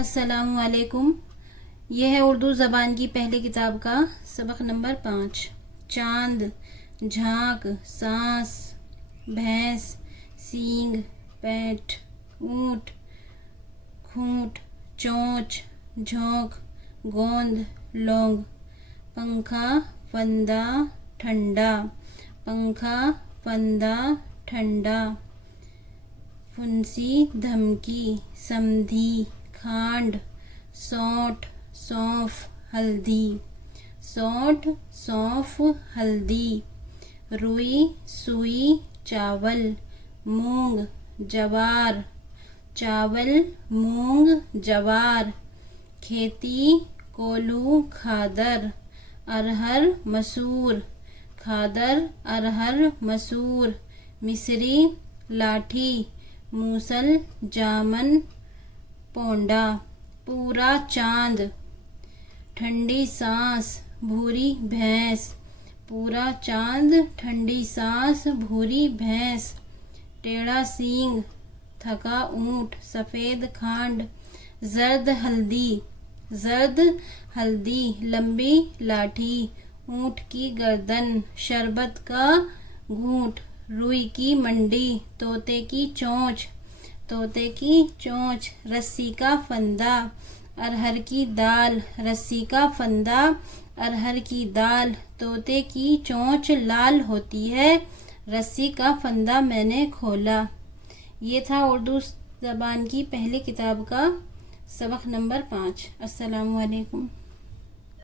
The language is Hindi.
अस्सलामुअलैकुम। यह है उर्दू ज़बान की पहली किताब का सबक नंबर 5। चांद, झांक, सांस, भैंस, सींग, पैंट, ऊँट, खूंट, चोंच, झोंक, गोंद, लौंग, पंखा, फंदा, ठंडा, पंखा, फंदा, ठंडा, फुंसी, धमकी, समधी, खांड, सौंठ, सौंफ, हल्दी, सौंठ, सौंफ, हल्दी, रुई, सुई, चावल, मूंग, जवार, चावल, मूंग, जवार, खेती, कोल्हू, खादर, अरहर, मसूर, खादर, अरहर, मसूर, मिस्री, लाठी, मूसल, जामन, पोंडा, पूरा चांद, ठंडी सांस, भूरी भैंस, पूरा चांद, ठंडी सांस, भूरी भैंस, टेढ़ा सींग, थका ऊँट, सफ़ेद खांड, जर्द हल्दी, जर्द हल्दी, लंबी लाठी, ऊँट की गर्दन, शरबत का घूंट, रुई की मंडी, तोते की चोंच, तोते की चोंच, रस्सी का फंदा, अरहर की दाल, रस्सी का फंदा, अरहर की दाल, तोते की चोंच लाल होती है, रस्सी का फंदा मैंने खोला। ये था उर्दू ज़बान की पहली किताब का सबक नंबर 5। अस्सलामुअलैकुम।